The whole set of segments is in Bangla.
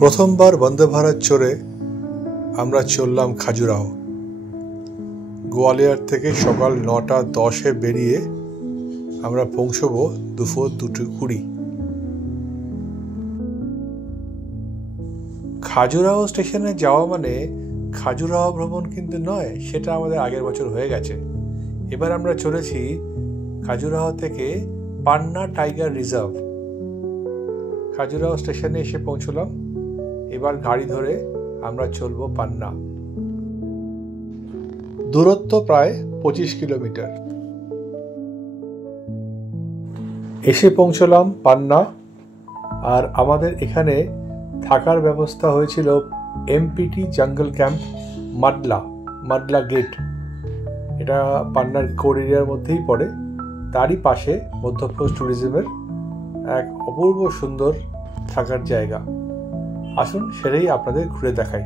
প্রথমবার বন্দে ভারত চড়ে আমরা চললাম খাজুরাহো। গোয়ালিয়র থেকে সকাল 9:10 বেরিয়ে আমরা পৌঁছবো দুপুর 2:20। খাজুরাহো স্টেশনে যাওয়া মানে খাজুরাহো ভ্রমণ কিন্তু নয়, সেটা আমাদের আগের বছর হয়ে গেছে। এবার আমরা চলেছি খাজুরাহো থেকে পান্না টাইগার রিজার্ভ। খাজুরাহো স্টেশনে এসে পৌঁছলাম। এবার গাড়ি ধরে আমরা চলবো পান্না। দূরত্ব প্রায় 25 কিলোমিটার। এসে পৌঁছলাম পান্না। আর আমাদের এখানে থাকার ব্যবস্থা হয়েছিল এমপিটি জঙ্গল ক্যাম্প, মাডলা গেট। এটা পান্নার কোর এরিয়ার মধ্যেই পড়ে। তারই পাশে মধ্যপ্রদেশ ট্যুরিজমের এক অপূর্ব সুন্দর থাকার জায়গা। আসুন সেটাই আপনাদের ঘুরে দেখাই।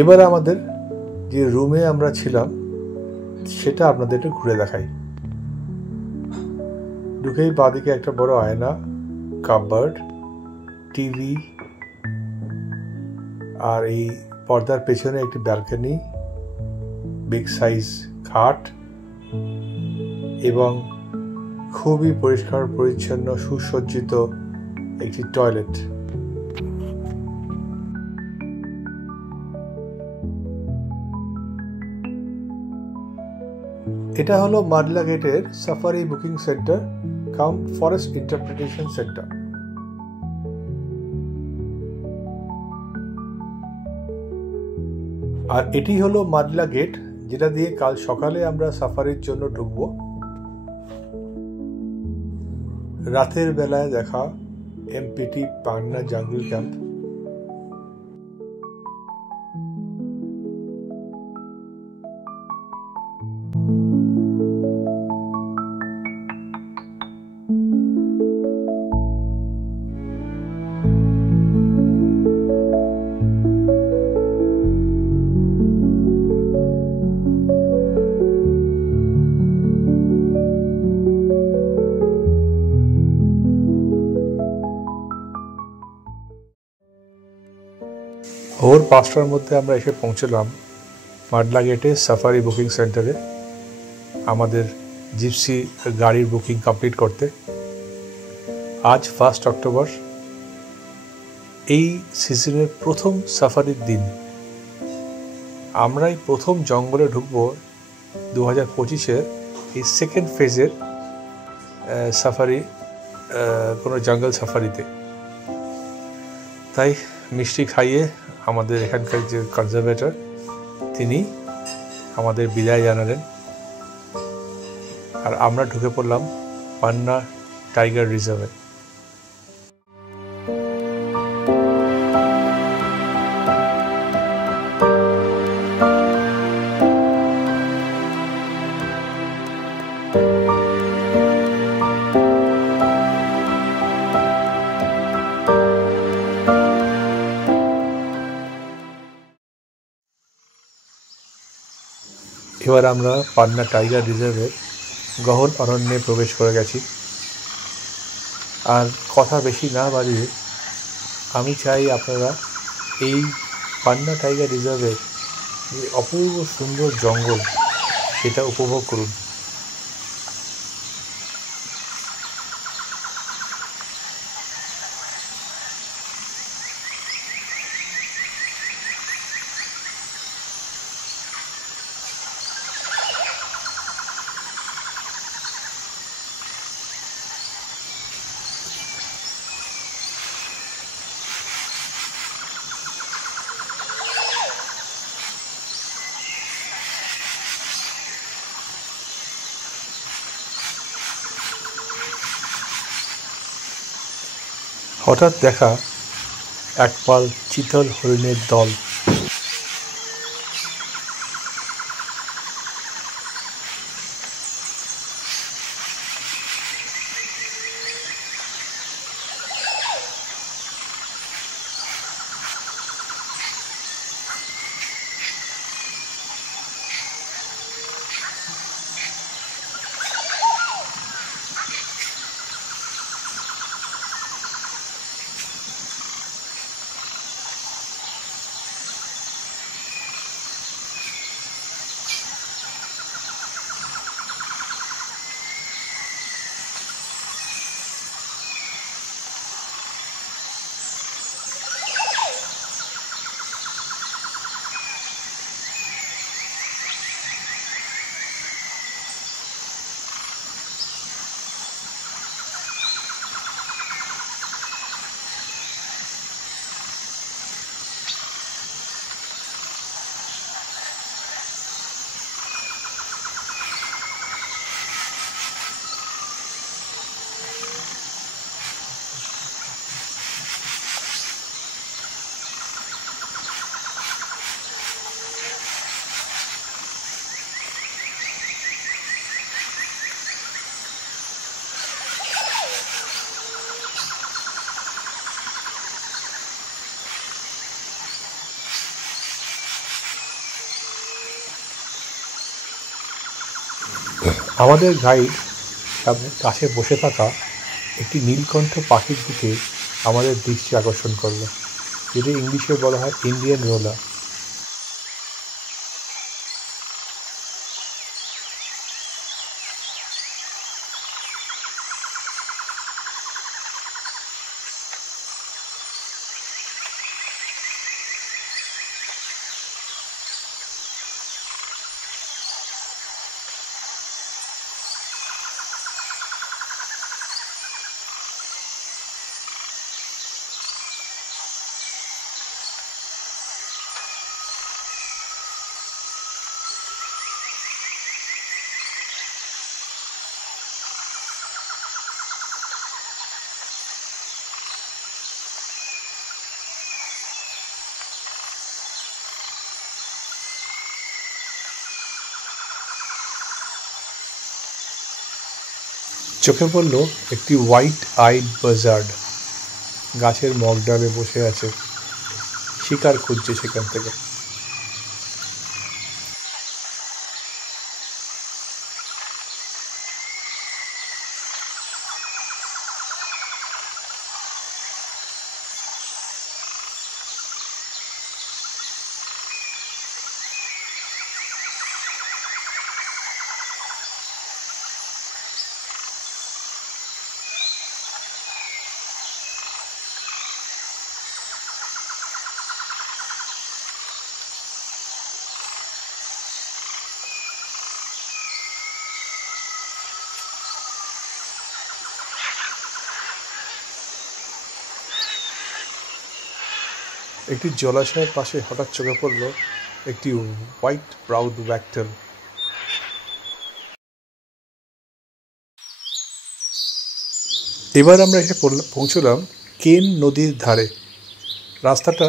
এবার আমাদের যে রুমে আমরা ছিলাম সেটা আপনাদের একটু ঘুরে দেখাই। ঢুকেই বাঁদিকে একটা বড় আয়না, কাপবোর্ড, টিভি, আর এই পর্দার পেছনে একটি ব্যালকনি, বিগ সাইজ খাট এবং খুবই পরিষ্কার পরিচ্ছন্ন সুসজ্জিত একটি টয়লেট। এটা হলো মাডলা গেটের সাফারি বুকিং সেন্টার কাম ফরেস্ট ইন্টারপ্রিটেশন সেন্টার। আর এটি হলো মাডলা গেট, যেটা দিয়ে কাল সকালে আমরা সাফারির জন্য ঢুকব। রাতের বেলায় দেখা এমপিটি পান্না জঙ্গল ক্যাম্প। ভোর 5টার মধ্যে আমরা এসে পৌঁছলাম মাডলা গেটে সাফারি বুকিং সেন্টারে আমাদের জিপসি গাড়ির বুকিং কমপ্লিট করতে। আজ 1 অক্টোবর, এই সিজনের প্রথম সাফারির দিন। আমরাই প্রথম জঙ্গলে ঢুকবো 2025-এর এই সেকেন্ড ফেজের সাফারি, কোনো জঙ্গল সাফারিতে। তাই মিষ্টি খাইয়ে আমাদের এখানকার যে কনজারভেটর তিনি আমাদের বিদায় জানালেন। আর আমরা ঢুকে পড়লাম পান্না টাইগার রিজার্ভে। এবার আমরা পান্না টাইগার রিজার্ভের গহন অরণ্যে প্রবেশ করে গেছি। আর কথা বেশি না বাড়িয়ে আমি চাই আপনারা এই পান্না টাইগার রিজার্ভের যে অপূর্ব সুন্দর জঙ্গল সেটা উপভোগ করুন। হঠাৎ দেখা একপাল চিতল হরিণের দল। আমাদের গাইড সামনে কাছে বসে থাকা একটি নীলকণ্ঠ পাখির দিকে আমাদের দৃষ্টি আকর্ষণ করলো, যেটি ইংলিশে বলা হয় ইন্ডিয়ান রোলার। চোখে পড়ল একটি হোয়াইট আইড বাজার্ড গাছের মগডালে বসে আছে, শিকার খুঁজছে সেখান থেকে। একটি জলাশয়ের পাশে হঠাৎ চোখে পড়ল একটি হোয়াইট ব্রাউড ওয়াক্টেল। এবার আমরা এসে পৌঁছলাম কেন নদীর ধারে। রাস্তাটা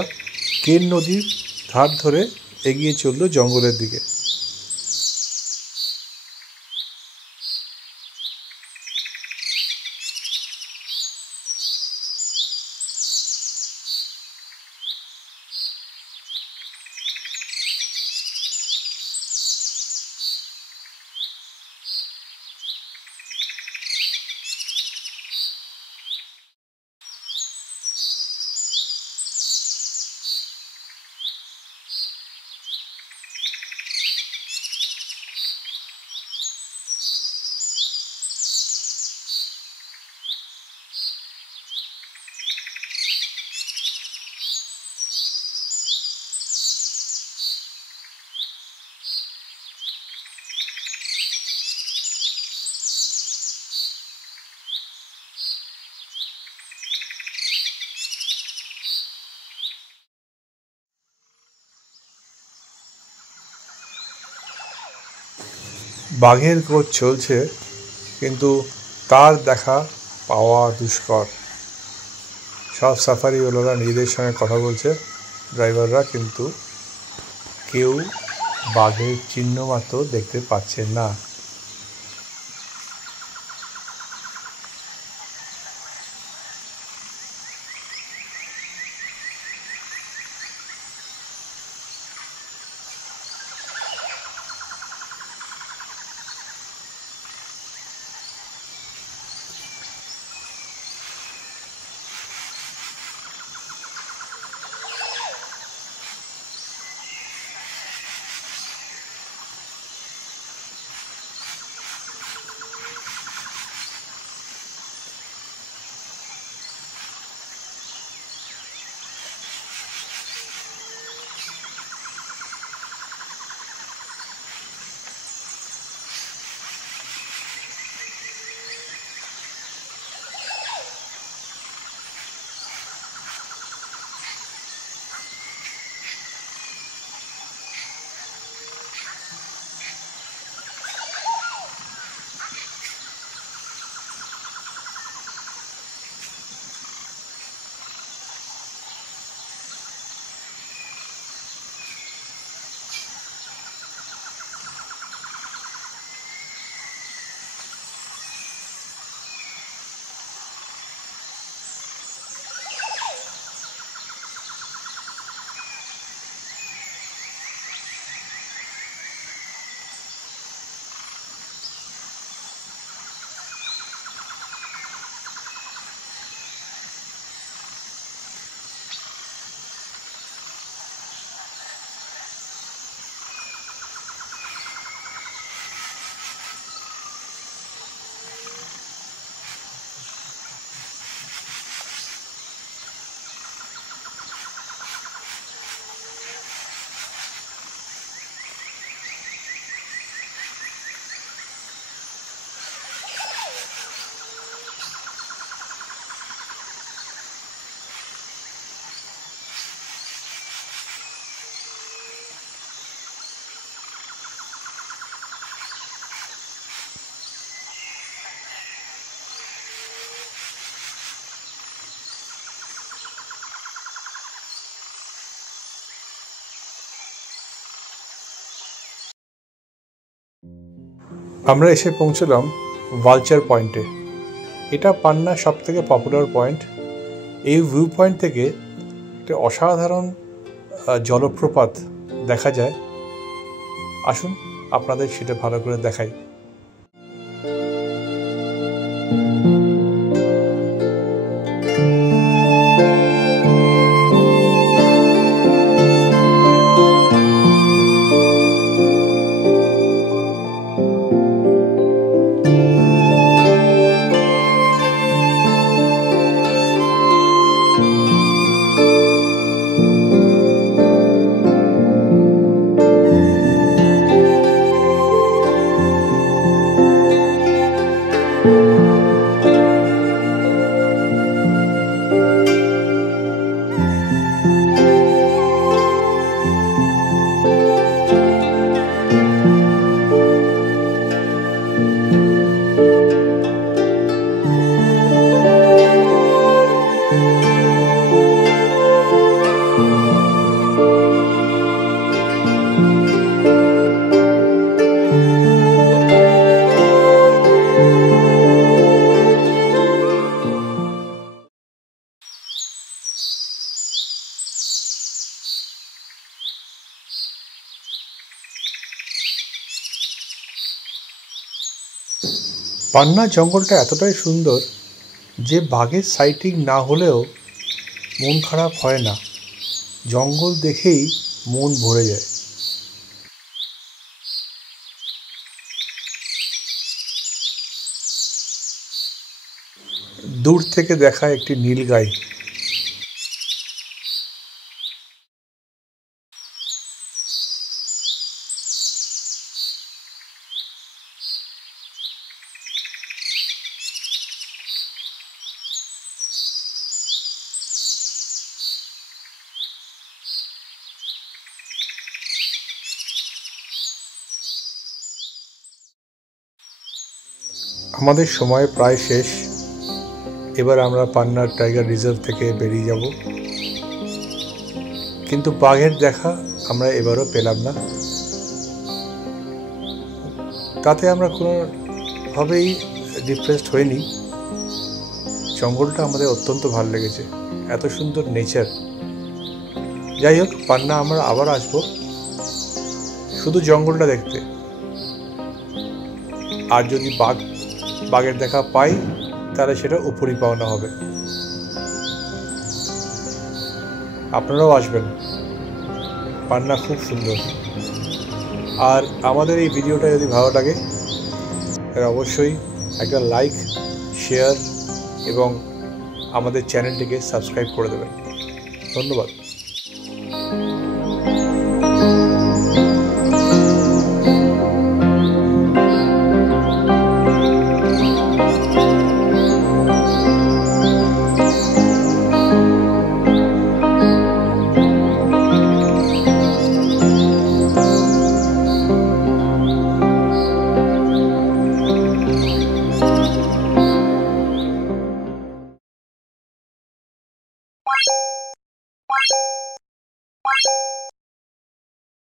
কেন নদীর ধার ধরে এগিয়ে চলল জঙ্গলের দিকে। বাঘের খোঁজ চলছে, কিন্তু তার দেখা পাওয়া দুষ্কর। সব সাফারিওয়ালারা নিজেদের সঙ্গে কথা বলছে, ড্রাইভাররা, কিন্তু কেউ বাঘের চিহ্ন মাত্র দেখতে পাচ্ছে না। আমরা এসে পৌঁছলাম ভালচার পয়েন্টে। এটা পান্নার সবথেকে পপুলার পয়েন্ট। এই ভিউ পয়েন্ট থেকে একটা অসাধারণ জলপ্রপাত দেখা যায়। আসুন আপনাদের সেটা ভালো করে দেখাই। পান্না জঙ্গলটা এতটাই সুন্দর যে বাঘের সাইটিং না হলেও মন খারাপ হয় না। জঙ্গল দেখেই মন ভরে যায়। দূর থেকে দেখা একটি নীলগাই। আমাদের সময় প্রায় শেষ। এবার আমরা পান্নার টাইগার রিজার্ভ থেকে বেরিয়ে যাব, কিন্তু বাঘের দেখা আমরা এবারও পেলাম না। তাতে আমরা কোনোভাবেই ডিপ্রেসড হইনি। জঙ্গলটা আমাদের অত্যন্ত ভালো লেগেছে, এত সুন্দর নেচার। যাই হোক, পান্না আমরা আবার আসবো শুধু জঙ্গলটা দেখতে। আর যদি বাঘের দেখা পাই তাহলে সেটা উপরই পাওনা হবে। আপনারাও আসবেন, পান্না খুব সুন্দর। আর আমাদের এই ভিডিওটা যদি ভালো লাগে তাহলে অবশ্যই একটা লাইক, শেয়ার এবং আমাদের চ্যানেলটিকে সাবস্ক্রাইব করে দেবেন। ধন্যবাদ।